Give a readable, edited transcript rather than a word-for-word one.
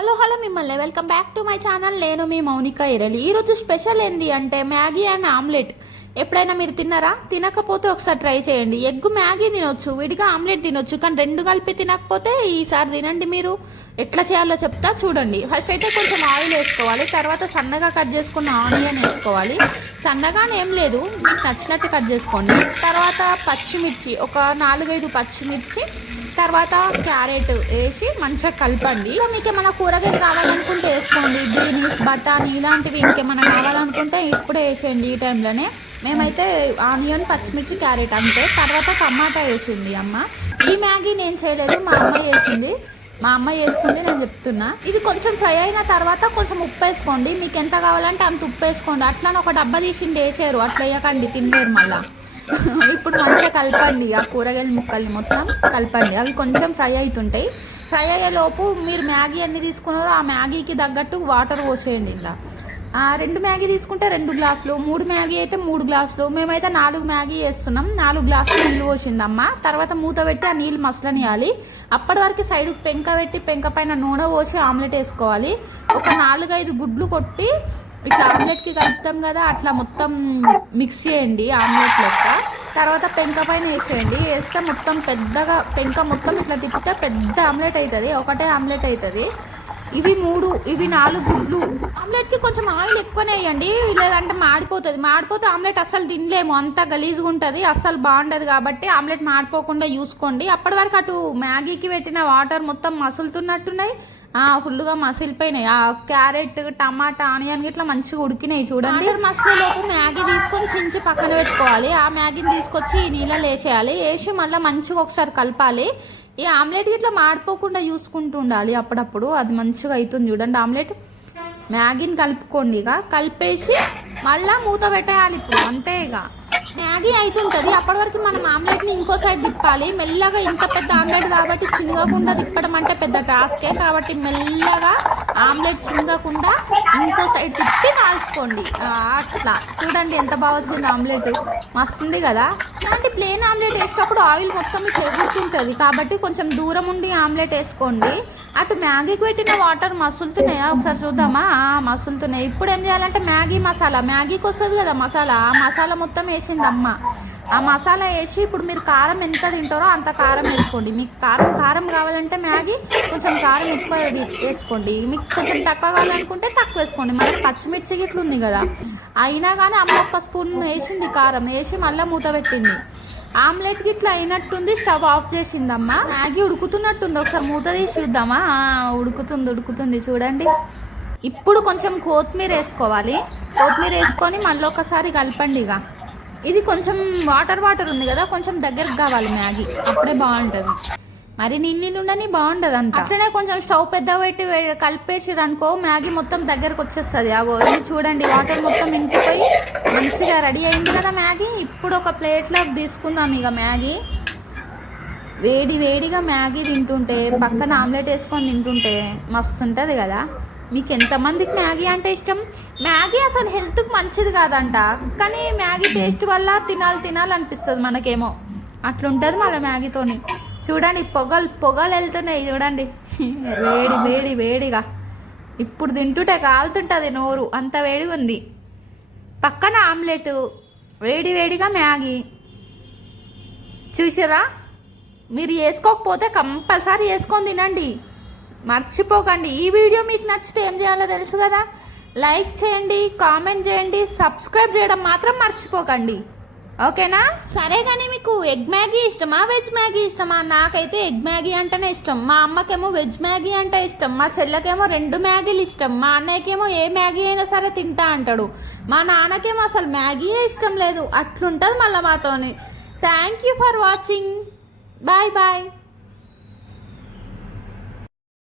Hello మిమ్మల్ని welcome back to my channel. నేను మీ మౌనిక ఇరలి. ఈరోజు స్పెషల్ ఏంది అంటే మ్యాగీ అండ్ ఆమ్లెట్. ఎప్పుడైనా మీరు తిన్నారా? తినకపోతే ఒకసారి ట్రై చేయండి. ఎగ్ మ్యాగీ తినొచ్చు, విడిగా ఆమ్లెట్ తినొచ్చు, కానీ రెండు కలిపి తినకపోతే ఈసారి తినండి. మీరు ఎట్లా చేయాలో చెప్తా చూడండి. ఫస్ట్ అయితే కొంచెం ఆయిల్ వేసుకోవాలి, తర్వాత సన్నగా కట్ చేసుకున్న ఆనియన్ వేసుకోవాలి. సన్నగానే ఏం లేదు, మీకు నచ్చినట్టు కట్ చేసుకోండి. తర్వాత పచ్చిమిర్చి ఒక 4-5 పచ్చిమిర్చి, తర్వాత క్యారెట్ వేసి మంచిగా కలపండి. మీకు ఏమైనా కూరగాయలు కావాలనుకుంటే వేసుకోండి. బీన్స్, బఠానీ ఇలాంటివి ఇంకేమైనా కావాలనుకుంటే ఇప్పుడే వేసేయండి ఈ టైంలోనే. మేమైతే ఆనియన్, పచ్చిమిర్చి, క్యారెట్ అంతే. తర్వాత టమాటా వేసింది అమ్మ. ఈ మ్యాగీ నేను చేయలేదు, మా అమ్మ వేసింది. నేను చెప్తున్నా. ఇవి కొంచెం ఫ్రై అయిన తర్వాత కొంచెం ఉప్పు వేసుకోండి. మీకు ఎంత కావాలంటే అంత ఉప్పు వేసుకోండి. అట్లా ఒక డబ్బా తీసిండి వేసారు, అట్లా వేయకండి, తినలేరు మళ్ళీ. ఇప్పుడు మంచిగా కలపండి, ఆ కూరగాయల ముక్కల్ని మొత్తం కలపండి. అవి కొంచెం ఫ్రై అవుతుంటాయి. ఫ్రై అయ్యేలోపు మీరు మ్యాగీ ఎన్ని తీసుకున్నారో ఆ మ్యాగీకి తగ్గట్టు వాటర్ పోసేయండి. ఇలా 2 మ్యాగీ తీసుకుంటే 2 గ్లాసులు, 3 మ్యాగీ అయితే 3 గ్లాసులు. మేమైతే 4 మ్యాగీ వేస్తున్నాం. 4 గ్లాసులు నీళ్ళు పోసిందమ్మ. తర్వాత మూత పెట్టి ఆ నీళ్ళు మసలనియాలి. అప్పటి వరకు సైడ్కి పెంక పెట్టి పెంక పైన నూనె పోసి ఆమ్లెట్ వేసుకోవాలి. ఒక 4-5 గుడ్లు కొట్టి ఇట్లా ఆమ్లెట్కి కలుపుతాం కదా, అట్లా మొత్తం మిక్స్ చేయండి ఆమ్లెట్ లెక్క. తర్వాత పెంక పైన వేసేయండి. వేస్తే మొత్తం పెద్దగా పెంక మొత్తం ఇట్లా తిప్పితే పెద్ద ఆమ్లెట్ అవుతుంది, ఒకటే ఆమ్లెట్ అవుతుంది. ఇవి 4 గుడ్లు. ఆమ్లెట్కి కొంచెం ఆయిల్ ఎక్కువనే వేయండి, లేదంటే మాడిపోతే ఆమ్లెట్ అస్సలు తినలేము, అంత గలీజ్గా ఉంటుంది, అస్సలు బాగుండదు. కాబట్టి ఆమ్లెట్ మాడిపోకుండా చూసుకోండి. అప్పటి వరకు అటు మ్యాగీకి పెట్టిన వాటర్ మొత్తం మసులుతున్నట్టున్నాయి, ఫుల్గా మసిలిపోయినాయి. ఆ క్యారెట్, టమాటా, ఆనియన్ ఇట్లా మంచిగా ఉడికినాయి చూడండి. మసాలాలోపు మ్యాగీ తీసుకొని చించి పక్కన పెట్టుకోవాలి. ఆ మ్యాగీని తీసుకొచ్చి ఈ నీళ్ళలో వేసేయాలి. వేసి మళ్ళీ మంచిగా ఒకసారి కలపాలి. ఈ ఆమ్లెట్కి ఇట్లా మాడిపోకుండా చూసుకుంటూ ఉండాలి అప్పుడప్పుడు, అది మంచిగా అవుతుంది చూడండి ఆమ్లెట్. మ్యాగీని కలుపుకోండి, ఇక కలిపేసి మళ్ళీ మూత పెట్టేయాలి. ఇప్పుడు అంతే, ఇక మ్యాగీ అవుతుంటుంది. అప్పటి వరకు మనం ఆమ్లెట్ని ఇంకో సైడ్ తిప్పాలి మెల్లగా. ఇంత పెద్ద ఆమ్లెట్ కాబట్టి చిన్నగకుండా తిప్పడం అంటే పెద్ద టాస్కే. కాబట్టి మెల్లగా ఆమ్లెట్ చిన్నగకుండా ఇంకో సైడ్ తిప్పి కాల్చుకోండి. అట్లా చూడండి ఎంత బాగా వచ్చింది ఆమ్లెట్, మస్తుంది కదా. ఇలాంటి ప్లేన్ ఆమ్లెట్ వేసినప్పుడు ఆయిల్ మొత్తం చెరుగుతుంటుంది, కాబట్టి కొంచెం దూరం ఉండి ఆమ్లెట్ వేసుకోండి. అటు మ్యాగీకి పెట్టిన వాటర్ మసులుతున్నాయా ఒకసారి చూద్దామా? మసులుతున్నాయి. ఇప్పుడు ఏం చేయాలంటే మ్యాగీకి వస్తుంది కదా మసాలా, ఆ మసాలా మొత్తం వేసింది అమ్మ. ఆ మసాలా వేసి ఇప్పుడు మీరు కారం ఎంత తింటారో అంత కారం వేసుకోండి. మీకు కారం కావాలంటే మ్యాగీ కొంచెం కారం ఎక్కువ వేసుకోండి. మీకు కొంచెం తక్కువ కావాలనుకుంటే తక్కువ వేసుకోండి. మళ్ళీ పచ్చిమిర్చి గిట్లు ఉంది కదా, అయినా కానీ అమ్మ 1 స్పూన్ వేసింది కారం, వేసి మళ్ళీ మూత పెట్టింది. ఆమ్లెట్కి ఇట్లా అయినట్టుంది, స్టవ్ ఆఫ్ చేసిందమ్మా. మ్యాగీ ఉడుకుతున్నట్టుంది, ఒకసారి మూత తీసి చూద్దామా? ఉడుకుతుంది చూడండి. ఇప్పుడు కొంచెం కొత్తిమీర వేసుకోవాలి. కొత్తిమీర వేసుకొని మళ్ళీ ఒకసారి కలపండి. ఇక ఇది కొంచెం వాటర్ ఉంది కదా, కొంచెం దగ్గరకు కావాలి మ్యాగీ, అప్పుడే బాగుంటుంది. మరి నిండుండని బాగుండదు అంత. అట్లనే కొంచెం స్టవ్ పెద్ద పెట్టి కలిపేసిరు అనుకో, మ్యాగీ మొత్తం దగ్గరకు వచ్చేస్తుంది. అగో ఇది చూడండి, వాటర్ మొత్తం ఇంకిపోయి మంచిగా రెడీ అయింది కదా మ్యాగీ. ఇప్పుడు ఒక ప్లేట్లోకి తీసుకుందాం. ఇక మ్యాగీ వేడిగా మ్యాగీ తింటుంటే పక్కన ఆమ్లెట్ వేసుకొని తింటుంటే మస్తు ఉంటుంది కదా. మీకు ఎంతమందికి మ్యాగీ అంటే ఇష్టం? మ్యాగీ అసలు హెల్త్కి మంచిది కాదంట, కానీ మ్యాగీ టేస్ట్ వల్ల తినాలనిపిస్తుంది మనకేమో, అట్లుంటుంది మళ్ళీ మ్యాగీతోని. చూడండి పొగలు వెళ్తున్నాయి చూడండి, వేడిగా. ఇప్పుడు తింటుంటే కాలుతుంటుంది నోరు, అంత వేడిగా ఉంది. పక్కన ఆమ్లెట్, వేడిగా మ్యాగీ. చూసారా? మీరు వేసుకోకపోతే కంపల్సరీ వేసుకొని తినండి, మర్చిపోకండి. ఈ వీడియో మీకు నచ్చితే ఏం చేయాలో తెలుసు కదా, లైక్ చేయండి, కామెంట్ చేయండి, సబ్స్క్రైబ్ చేయడం మాత్రం మర్చిపోకండి, ఓకేనా? సరే, కానీ మీకు ఎగ్ మ్యాగీ ఇష్టమా, వెజ్ మ్యాగీ ఇష్టమా? నాకైతే ఎగ్ మ్యాగీ అంటేనే ఇష్టం. మా అమ్మకేమో వెజ్ మ్యాగీ అంటే ఇష్టం. మా చెల్లెకేమో 2 మ్యాగీలు ఇష్టం. మా అన్నయ్యకేమో ఏ మ్యాగీ అయినా సరే తింటా అంటాడు. మా నాన్నకేమో అసలు మ్యాగీయే ఇష్టం లేదు. అట్లుంటుంది మళ్ళీ మాతోని. Thank you for watching. Bye.